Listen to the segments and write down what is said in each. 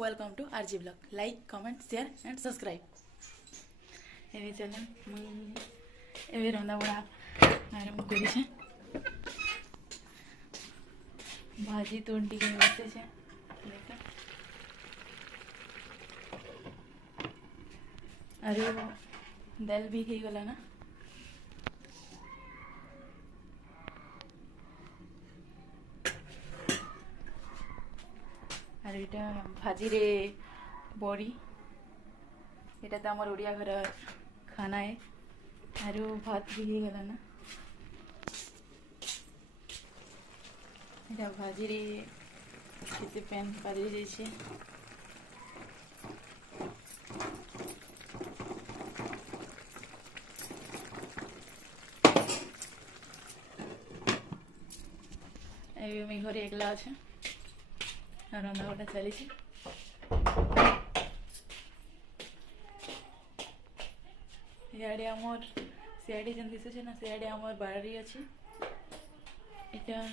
Welcome to RG blog. Like comment share and subscribe. एवं चल मुझे रंधा बड़ा आरम्भ कर भाजी तुण टी बसे अरे दाल भी हो गला ना। और ये भाजी रे बड़ी यहाँ तो आम ओडिया घर खाना है। और भात भी हो गला ना। यहाँ भाजी रे किसी पैन पारी जाइए। घरे एकला अच्छे रंधा बटा चली आमर सियाड़े जेन दिशे ना सियाड़े आमर बाड़ी अच्छी। यहाँ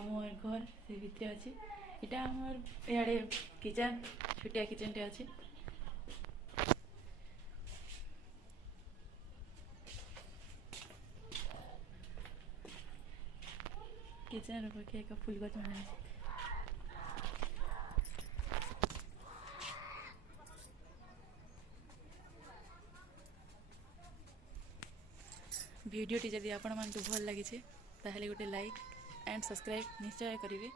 आमर घर से भितर अच्छी। यहाँ आमर इे किचन छोटिया किचन टे अच्छी। किचन पाखे एक फुल गच बना भिडियोटी जदि आपण मानक भल लगी ताहले गोटे लाइक एंड सब्सक्राइब निश्चय करेंगे।